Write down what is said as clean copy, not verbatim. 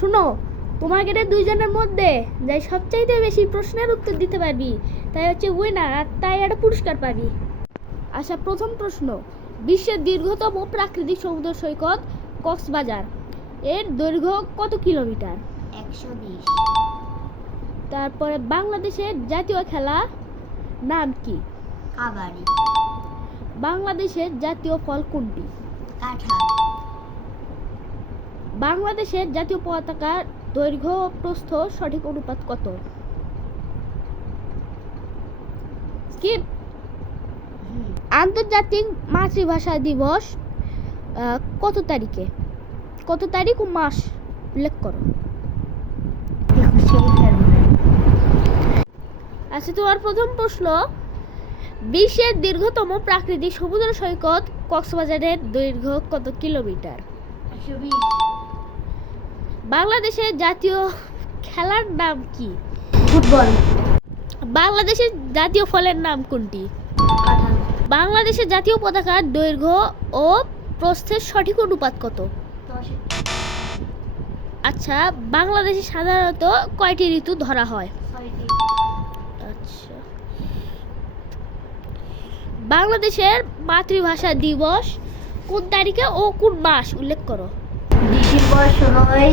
শুনো, তোমাকে দুইজনের মধ্যে যাই সবচাইতে বেশি প্রশ্নের উত্তর দিতে পারবি তাই হচ্ছে উইনার, আর তাই একটা পুরস্কার পাবি। আচ্ছা, প্রথম প্রশ্ন, বিশ্বের দীর্ঘতম প্রাকৃতিক সমুদ্র সৈকত কক্সবাজার, এর দৈর্ঘ্য কত কিলোমিটার? 120। তারপরে বাংলাদেশের জাতীয় খেলা নাম কি? কাবাডি। বাংলাদেশের জাতীয় ফল কোনটি? কাঁঠাল। বাংলাদেশের জাতীয় পতাকার দৈর্ঘ্য ও প্রস্থ সঠিক অনুপাত কত? স্কিপ। আন্তর্জাতিক মাতৃভাষা দিবস কত তারিখে? কত তারিখ ও মাস উল্লেখ করো। 21শে ফেব্রুয়ারি। আচ্ছা, তোমার প্রথম প্রশ্ন, বিশ্বের দীর্ঘতম প্রাকৃতিক সমুদ্র সৈকত কক্সবাজারের দৈর্ঘ্য কত কিলোমিটার? 120। বাংলাদেশের জাতীয় খেলার নাম কি? ফুটবল। বাংলাদেশের জাতীয় ফলের নাম কোনটি? কাঁঠাল। বাংলাদেশের জাতীয় পতাকার দৈর্ঘ্য ও প্রস্থের সঠিক অনুপাত কত? 10। আচ্ছা, বাংলাদেশে সাধারণত কয়টি ঋতু ধরা হয়? 6টি। আচ্ছা, বাংলাদেশের মাতৃভাষা দিবস কোন তারিখে ও কোন মাস উল্লেখ করো। ডিসেম্বর 16।